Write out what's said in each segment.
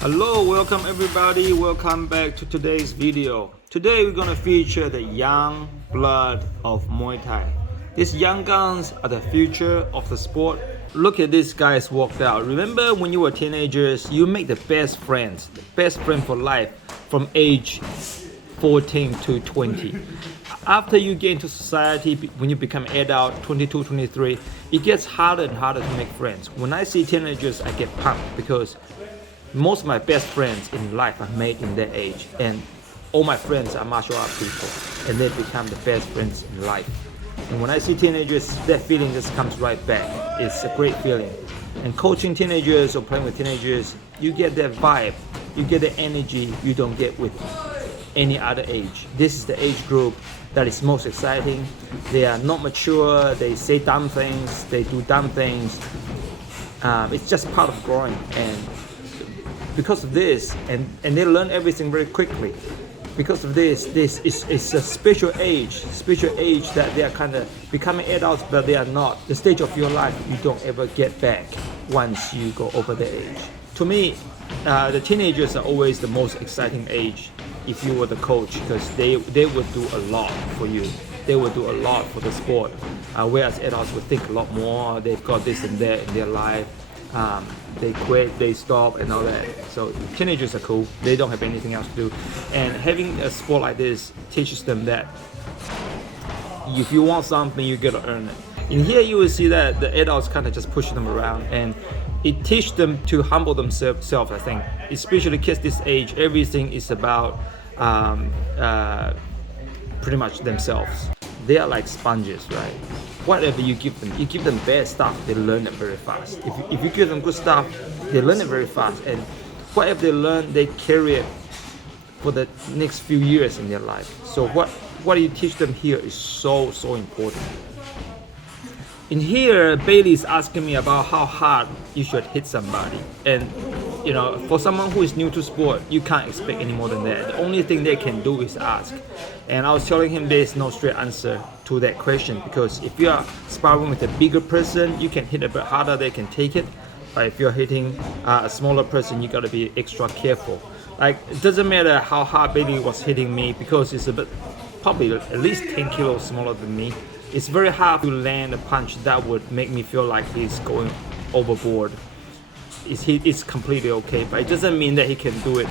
Hello, welcome everybody, welcome back to today's video. Today we're gonna feature the young blood of Muay Thai. These young guns are the future of the sport. Look at these guys walked out. Remember when you were teenagers, you make the best friends for life from age 14 to 20. After you get into society, when you become adult, 22, 23, it gets harder and harder to make friends. When I see teenagers, I get pumped because most of my best friends in life are made in that age, and all my friends are martial art people, and they become the best friends in life. And when I see teenagers, that feeling just comes right back. It's a great feeling. And coaching teenagers or playing with teenagers, you get that vibe, you get the energy you don't get with any other age. This is the age group that is most exciting. They are not mature, they say dumb things, they do dumb things. It's just part of growing, and because of this, and they learn everything very quickly. Because of this is a special age that they are kind of becoming adults, but they are not. The stage of your life you don't ever get back once you go over the age. To me, the teenagers are always the most exciting age if you were the coach, because they would do a lot for you. They would do a lot for the sport, whereas adults would think a lot more. They've got this and that in their life. They quit, they stop, and all that. So teenagers are cool. They don't have anything else to do, and having a sport like this teaches them that if you want something, you gotta earn it. In here, you will see that the adults kind of just push them around, and it teaches them to humble themselves. I think, especially kids this age, everything is about pretty much themselves. They are like sponges, right? Whatever you give them bad stuff, they learn it very fast. If you give them good stuff, they learn it very fast. And whatever they learn, they carry it for the next few years in their life. So what you teach them here is so important. In here, Bailey is asking me about how hard you should hit somebody. And you know, for someone who is new to sport, you can't expect any more than that. The only thing they can do is ask. And I was telling him there's no straight answer to that question, because if you are sparring with a bigger person, you can hit a bit harder, they can take it. But if you're hitting a smaller person, you gotta be extra careful. Like, it doesn't matter how hard Bailey was hitting me, because it's a bit, probably at least 10 kilos smaller than me. It's very hard to land a punch that would make me feel like he's going overboard. It's completely okay, but it doesn't mean that he can do it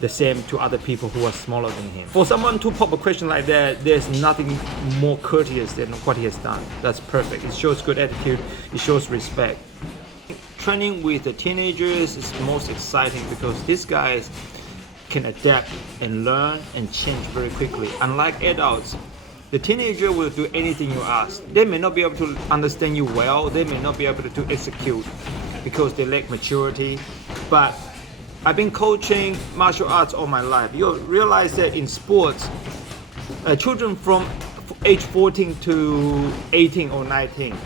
the same to other people who are smaller than him. For someone to pop a question like that, there's nothing more courteous than what he has done. That's perfect. It shows good attitude, it shows respect. Training with the teenagers is most exciting because these guys can adapt and learn and change very quickly. Unlike adults, the teenager will do anything you ask. They may not be able to understand you well, they may not be able to execute because they lack maturity. But I've been coaching martial arts all my life. You'll realize that in sports, children from age 14 to 18 or 19,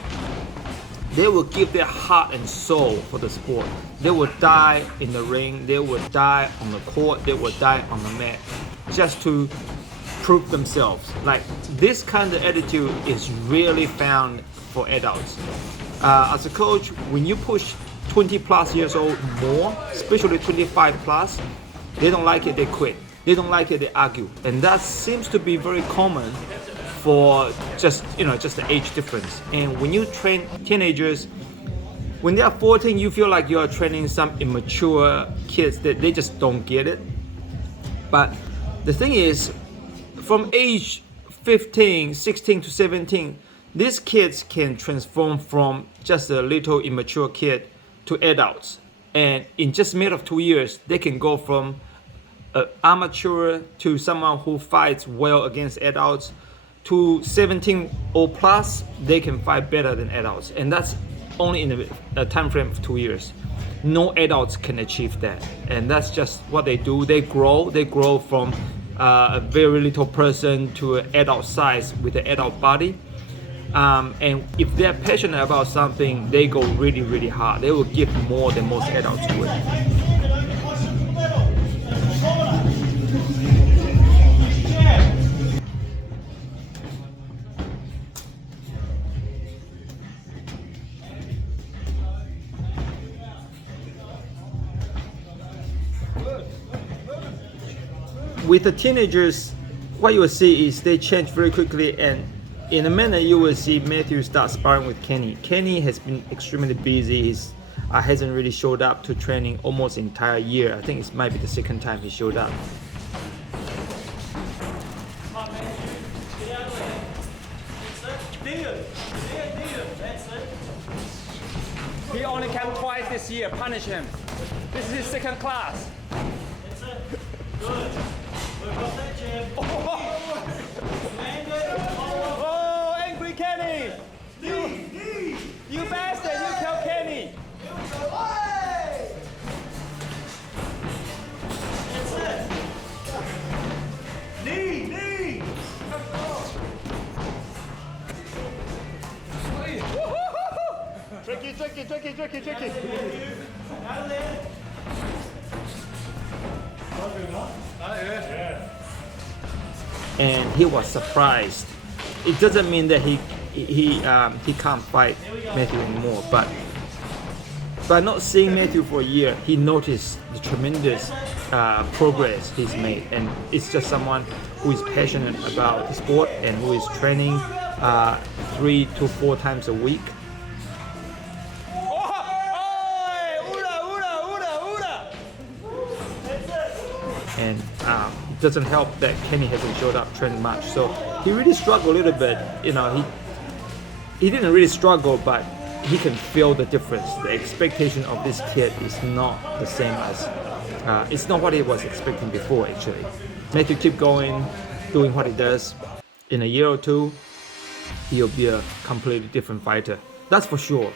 they will give their heart and soul for the sport. They will die in the ring, they will die on the court, they will die on the mat just to prove themselves. Like, this kind of attitude is rarely found for adults. As a coach, when you push 20 plus years old more, especially 25 plus, they don't like it, they quit. They don't like it, they argue. And that seems to be very common for just the age difference. And when you train teenagers, when they are 14, you feel like you are training some immature kids that they just don't get it. But the thing is, from age 15, 16 to 17, these kids can transform from just a little immature kid to adults. And in just a matter of 2 years, they can go from an amateur to someone who fights well against adults to 17 or plus. They can fight better than adults. And that's only in a time frame of 2 years. No adults can achieve that. And that's just what they do. They grow from a very little person to an adult size with an adult body. And if they're passionate about something, they go really hard. They will give more than most adults would. with the teenagers, what you will see is they change very quickly, and in a minute you will see Matthew start sparring with Kenny. Kenny has been extremely busy. He's hasn't really showed up to training almost entire year. I think it might be the second time he showed up. He only came twice this year. Punish him. This is his second class. That's it. Good. We've got that jab. Land it. Oh, angry Kenny! You bastard! You killed Kenny! That's it. Knee. Tricky. Out of there. And he was surprised. It doesn't mean that he can't fight Matthew anymore, but by not seeing Matthew for a year, he noticed the tremendous progress he's made, and it's just someone who is passionate about the sport and who is training 3 to 4 times a week. And it doesn't help that Kenny hasn't showed up training much, so he really struggled a little bit. You know, he didn't really struggle, but he can feel the difference. The expectation of this kid is not the same as it's not what he was expecting before. Actually, Matthew keep going, doing what he does. In a year or two, he'll be a completely different fighter. That's for sure.